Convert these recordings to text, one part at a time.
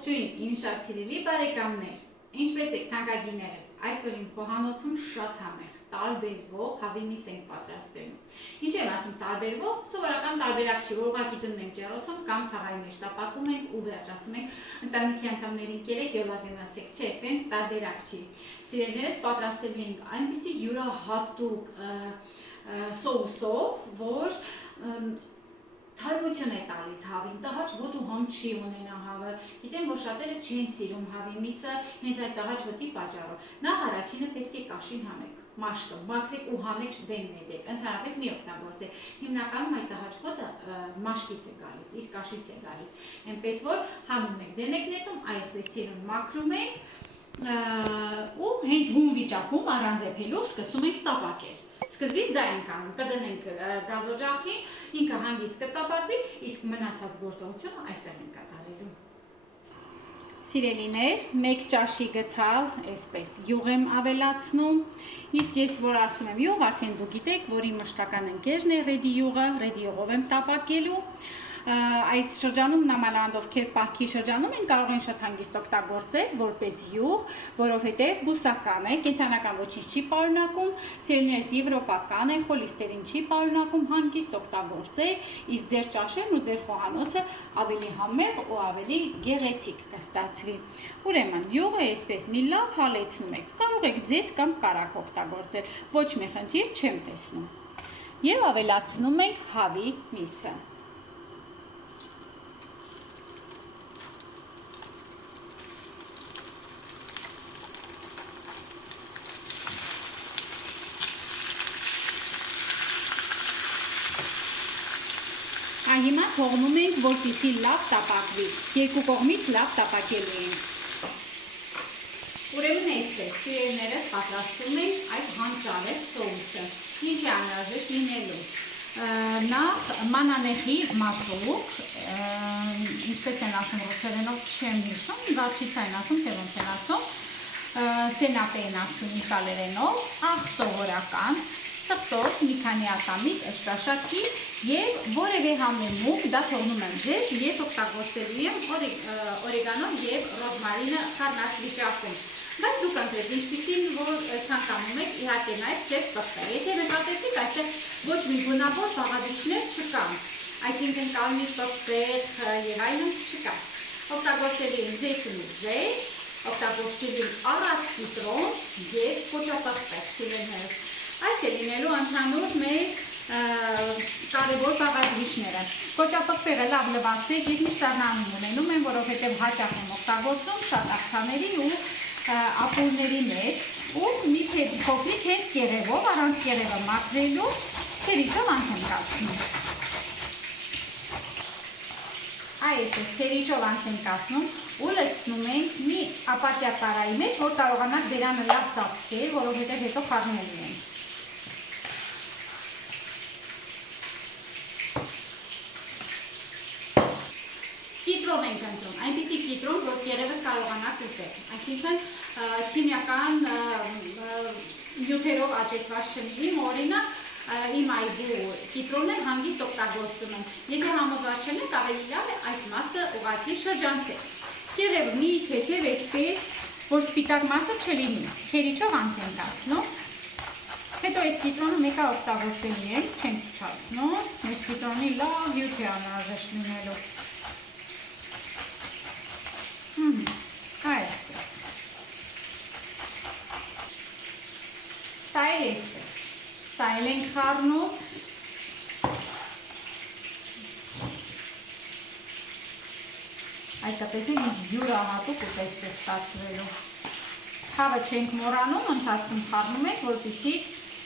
Ողջույն, իմ շատ սիրելի բարեկամներ, ինչպես եք թանկագիններս, այսօր իմ խոհանոցում շատ համեղ, տարբերվող հավի միս ենք պատրաստելու։ Ինչ եմ ասում տարբերվող, սովորական տարբերակ չի, որ ուղղակի դնում ենք ջեռոցում կամ թաղայի մեջ տապակում ենք ու վերջացնում ենք ընտանիքի անդամներին կերեք յոլա գնացեք, չէ, տենց տարբերակ չի։ Սիրելիներս պատրաստելու ենք այնպիսի յուրահատուկ սոուսով, որ թարմություն է տալիս հավին, տհաճ հոտ ու համ չի ունենա հավը, գիտեմ, որ շատերը չեն սիրում հավի միսը հենց այդ տհաճ հոտի պատճառով։ Նախ առաջինը պետք է կաշին հանեք, մաշկը, մաքրեք ու հանեք դեն նետեք, ընդհանրապես մի օգտագործեք։ Հիմնականում այդ տհաճ հոտը մաշկից է գալիս, իր կաշից է գալիս, այնպես որ հանում եք, դեն եք նետում, այսպես սիրուն մաքրում եք ու հենց հում վիճակում առանց եփելու սկսում ենք տապակել։ Սկզբից դա ենք անում, կդնենք գազօջախին, ինքը հանգիստ կտապակվի, իսկ մնացած գործողությունը այստեղ ենք կատարելու։ Սիրելիներ, մեկ ճաշի գթալ, այսպես յուղ եմ ավելացնում, իսկ ես որ ասում եմ յուղ, արդեն դու գիտեք, որ իմ մշտական ընկերն է ռեդի յուղով եմ տապակելու։ Այս շրջանում նամալանդ ովքեր պահքի շրջանում են կարող են շատ հանգիստ օգտագործել որպես յուղ, որովհետև բուսական է, կենդանական ոչինչ չի պարունակում, սիրելիներս եվրոպական է, խոլիստերին չի պարունակում, հանգիստ օգտագործեք, իսկ ձեր ճաշերն ու ձեր խոհանոցը ավելի համեղ ու ավելի գեղեցիկ կստացվի։ Ուրեմն յուղը այսպես մի լավ հալեցնում եք, կարող եք ձետ կամ կարակ օգտագործել, ոչ մի խնդիր չեմ տեսնում։ Եվ ավելացնում ենք հավի միսը։ Հիմա թողնում ենք, որպեսզի լավ տապակվի, երկու կողմից լավ տապակելու ենք։ Ուրեմն այսպես, սիրելիներս պատրաստում ենք այս հանճարեղ սոուսը, ինչ է անհրաժեշտ լինելու։ Նախ մանանեխի մածուկ, ինչպես են ասում ռուսերենով չեմ հիշում, վարչիցա են ասում, թե ոնց են ասում, սենապե են ասում իտալերենով, աղ սովորական, սխտոր, մի քանի ատամիկ, էշկաշակի և որևէ համեմուկ, դա թողնում եմ ձեզ, ես օգտագործելու եմ օրեգանո և ռոզմարինը խառնած վիճակում, բայց դուք ընտրեք ինչպիսին, որ ցանկանում եք, իհարկե նաև սև պղպեղ, եթե նկատեցիք, այստեղ ոչ մի գունավոր բաղադրիչներ չկան, այսինքն կարմիր պղպեղ և այլն չկա, օգտագործելու եմ զեյթուն ու ձեյթ, օգտագործելու եմ առատ կիտրոն և կոճապղպեղ, սիրելիներս։ Այս է լինելու ընդհանուր մեր կարևոր բաղադրիչները։ Կոճապղպեղը լավ լվացեք, ես միշտ առնանում ունենում եմ, որովհետև հաճախ եմ օգտագործում շատ աղցաների ու ապուրների մեջ ու մի փոքրիկ հենց կեղևով, առանց կեղևը մաքրելու թերիչով անց եմ կացնում։ Այսպես թերիչով անց եմ կացնում ու լցնում ենք մի ապակյա տարայի մեջ, որ կարողանաք բերանը լավ ծածկել, որովհետև հետո խառնելու ենք։ Կիտրոն ենք ընտրում, այնպիսի կիտրոն, որ կեղևը կարողանաք ուտել, այսինքն քիմիական նյութերով աճեցված չլինի, օրինակ իմ այգու կիտրոնը հանգիստ օգտագործում եմ, եթե համոզված չենք ավելի լավ է այս մասը ուղղակի շրջանցեք, կեղևը մի թեթև այսպես, որ սպիտակ մասը չլինի, թերիչով անց ենք կացնում, հետո այս կիտրոնը մեկը օգտագործելու ենք, չենք փչացնում, այս կիտրոնի լավ հյութ է անհրաժեշտ լինելու։ Այսպես, սա էլ այսպես, սա էլ ենք խառնում, այդ տեսեք ինչ յուրահատուկ ուտեստ է ստացվելու, հավը չենք մոռանում, ընթացքում խառնում ենք, որպեսզի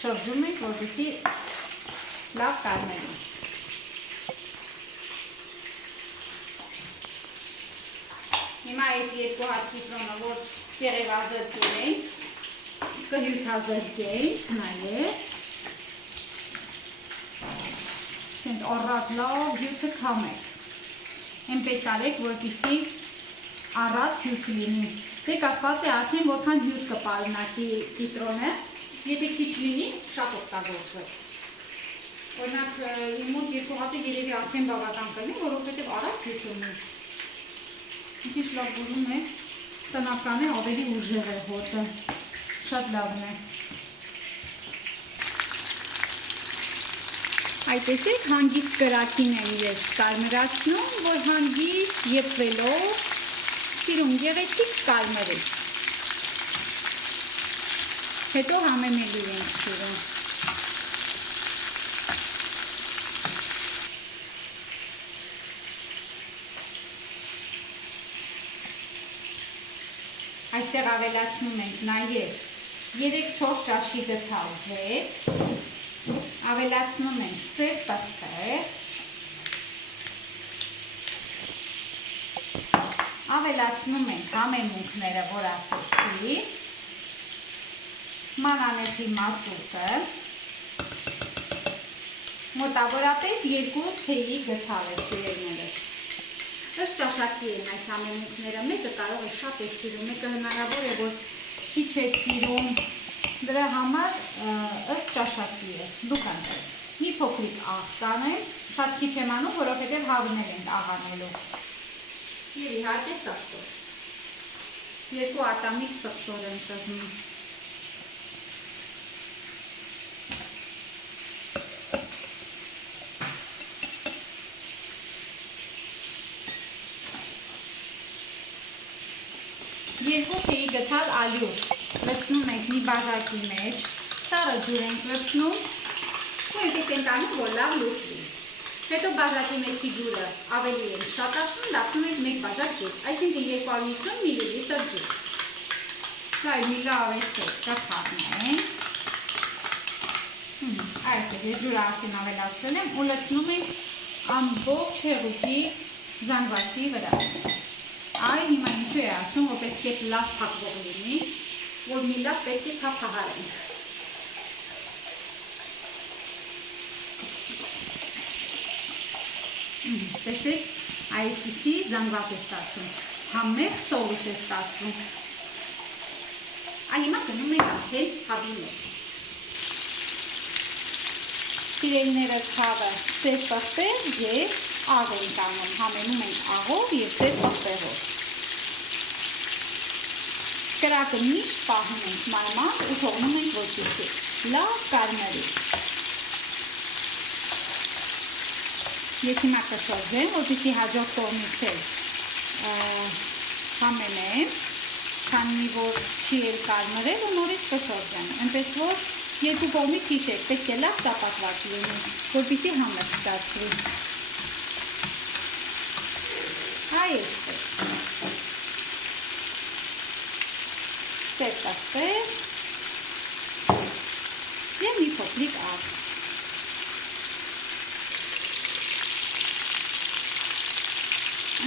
շրջում ենք, որպեսզի լավ կարմերի։ Հիմա այս երկու հատ կիտրոնը, որ կեղևազրկել ենք, կհյութազրկենք, նաև, հենց առատ լավ հյութը քամեք, այնպես արեք, որպեսզի առատ հյութ լինի, դե կախված է արդեն որքան հյութ կպարունակի կիտրոնը, եթե քիչ լինի, շատ օգտագործեք, օրինակ իմ մոտ երկու հատը երևի արդեն բավական կլինի, որովհետև առատ հյութ ունի։ Քիչ լավ գնում է, տնական է, ավելի ուժեղ է հոտը, շատ լավն է։ Այտեսեք հանգիստ կրակին եմ ես կարմրացնում, որ հանգիստ եփվելով սիրում գեղեցիկ կարմրի։ Հետո համեմելու ենք սիրում։ Այստեղ ավելացնում ենք նաև 3-4 ճաշի գթալ ձեթ, ավելացնում ենք սև պղպեղ, ավելացնում ենք համեմունքները, որ ասեցի, մանանեխի մածուկը, մոտավորապես 2 թեյի գթալ է սիրելիներս։ Ըստ ճաշակի են այս համեմունքները, մեկը կարող է շատ է սիրում, մեկը հնարավոր է, որ քիչ է սիրում, դրա համար ըստ ճաշակի է, դուք անցեք։ Մի փոքրիկ աղ կանեմ, շատ քիչ եմ անում, որովհետև հավներ ենք աղանելու։ Եվ իհարկե սխտոր։ 2 ատամիկ սխտոր եմ կզնում։ Երկու թեյի գթալ ալյուր լցնում ենք մի բաժակի մեջ, սառը ջուր ենք լցնում ու այնպես ենք անում, որ լավ լուծվի։ Հետո բաժակի մեջի ջուրը ավելի ենք շատացնում, դարձնում ենք 1 բաժակ ջուր, այսինքն 250 մլ ջուր։ Դա մի լավ այսպես կխառնենք։ Այսպես ես ջուրը արդեն ավելացրել եմ ու լցնում ենք ամբողջ հեղուկի զանգվածի վրա։ Այ հիմա ինչու է ասում, որ պետք է լավ փակվող լինի, որ մի լավ պետք է թափահարենք։ Տեսեք, այսպիսի զանգված է ստացվում, համեղ սովուս է ստացվում։ Այ հիմա գնում ենք արդեն հավի մեջ։ Սիրելիներս հավը սև պղպեղ և աղ ենք անում, համենում ենք աղով և սև պղպեղով։ Կրակը միշտ պահում ենք մանր ու թողնում ենք որպեսզի լավ կարմրի։ Ես հիմա կշրջեմ, որպեսզի հաջորդ կողմից էլ համենեմ, քանի որ չի էլ կարմրել ու նորից կշրջեմ, այնպես որ երկու կողմից հիշեք, պետք է լավ տապակված լինի, որպեսզի համեղ ստացվի։ Այսպես։ Սև պղպեղ և մի փոքրիկ աղ։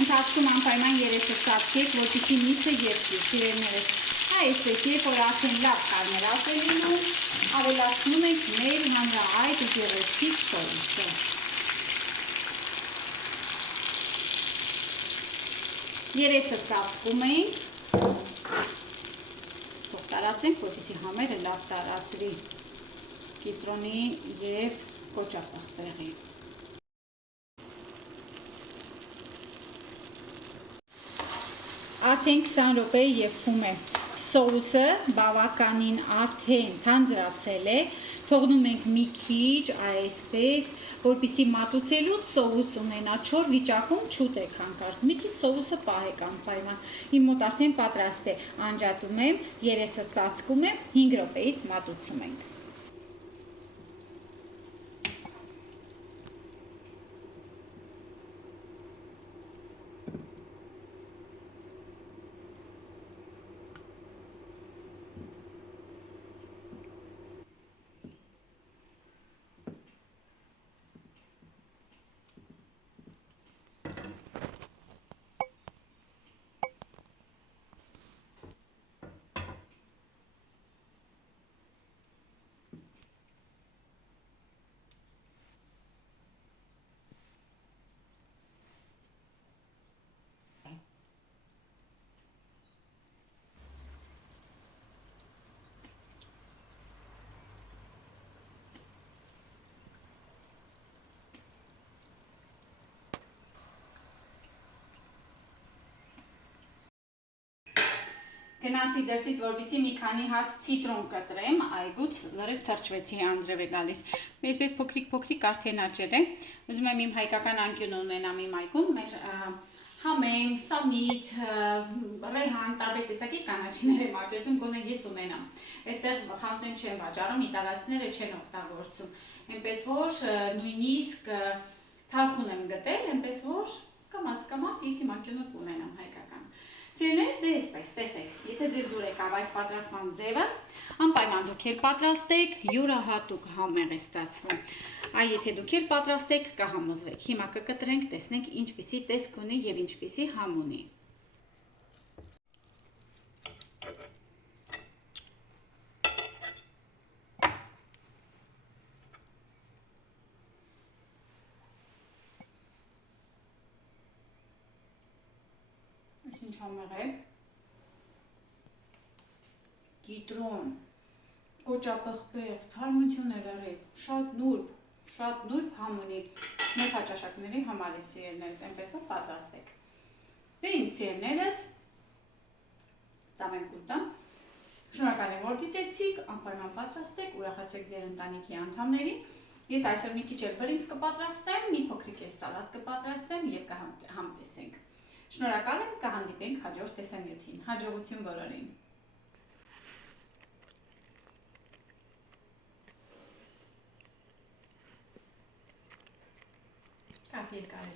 Ընթացքում անպայման երեսը ծածկեք, որպեսզի միսը եփվի, սիրելիներս։ Այսպես, երբ որ արդեն լավ կարմրած է լինում, ավելացնում ենք մեր հանրահայտ ու գեղեցիկ սոուսը։ Երեսը ծածկում ենք, թող տարածենք, որպեսզի համերը լավ տարածվի կիտրոնի և կոճապղպեղի։ Արդեն 20 րոպե եփվում է։ Սոուսը բավականին արդեն թանձրացել է, թողնում ենք մի քիչ այսպես, որպեսզի մատուցելուց սոուս ունենա, չոր վիճակում չուտեք հանկարծ, մի քիչ սոուսը պահեք անպայման։ Իմ մոտ արդեն պատրաստ է, անջատում եմ, երեսը ծածկում եմ, 5 րոպեից մատուցում ենք։ Գնացի դրսից, որպեսզի մի քանի հատ ցիտրոն կտրեմ, այգուց լրիվ թրջվեցի անձրև է գալիս։ Այսպես փոքրիկ արդենաճեր է։ Ուզում եմ իմ հայկական անկյունը ունենամ իմ այգում, մեր համենք, սամիտ, ռեհան, տարբեր տեսակի կանաչիներ եմ աճեցնում, գոնե ես ունենամ։ Այստեղ խանութներում չեն վաճառում, իտալացիները չեն օգտագործում։ Այնպես որ նույնիսկ թարխուն եմ գտել, այնպես որ կամաց ես իմ անկյունը կունենամ հայկական։ Սիրելիներս, դե այսպես, տեսեք, եթե ձեզ դուր եկավ այս պատրաստման ձևը, անպայման դուք էլ պատրաստեք, յուրահատուկ համեղ է ստացվում։ Այ եթե դուք էլ պատրաստեք, կհամոզվեք։ Հիմա կկտրենք, տեսնենք ինչպիսի տեսք ունի եւ ինչպիսի համ ունի։ Ինչ համեղ է։ Կիտրոն, կոճապղպեղ, թարմություն է լրիվ, շատ նուրբ համ ունի։ Մեր հաճաշակների համար է սիրելիներս, այնպես որ պատրաստեք։ Դե ինձ սիրելիներս, ծամեն կուտամ։ Շնորհակալ եմ, որ դիտեցիք, անպայման պատրաստեք, ուրախացրեք ձեր ընտանիքի անդամներին։ Ես այսօր մի քիչ էլ բրինձ կպատրաստեմ, մի փոքրիկ սալատ կպատրաստեմ եւ կհամտեսենք։ Շնորհակալ եմ, կհանդիպենք հաջորդ տեսանյութին։ Հաջողություն բոլորին։ Կասի երկար